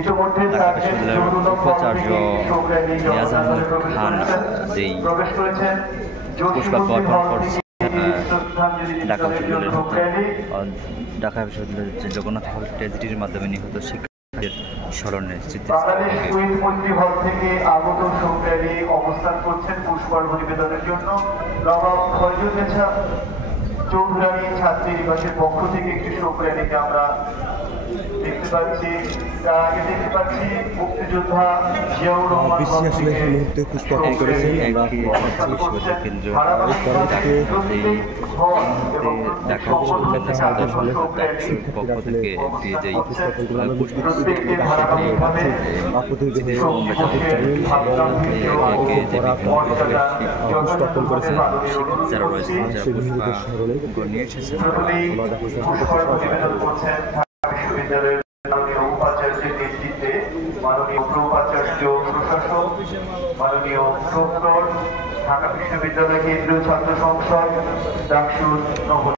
ইতিমধ্যে ঢাকা বিশ্ববিদ্যালয়ের উপাচার্য নিয়াজ আহমেদ খান যেই পুষ্পার্ঘ্য অর্পণ করছে ঢাকা বিশ্ববিদ্যালয়ের যে জগন্নাথ হল ট্র্যাজেডির মাধ্যমে নিহত শিক্ষার্থীদের স্মরণে হল থেকে আগত শোকর‍্যালি অবস্থান করছেন পুষ্পার্ঘ্য নিবেদনের জন্য। নবাব ফয়জুন্নেছা চৌধুরানী ছাত্রী নিবাসের পক্ষ থেকে একটি শোকর‍্যালিকে আমরা দেখতে পাচ্ছি। তার আগে দেখতে পাচ্ছি মুক্তিযোদ্ধা জিয়াউর রহমান বিশ্ববিদ্যালয়ের মাননীয় উপাচার্যের নেতৃত্বে মাননীয় উপাচার্য প্রশাসক, মাননীয় প্রক্টর, ঢাকা বিশ্ববিদ্যালয় কেন্দ্রীয় ছাত্র সংসদ, ডাকসুর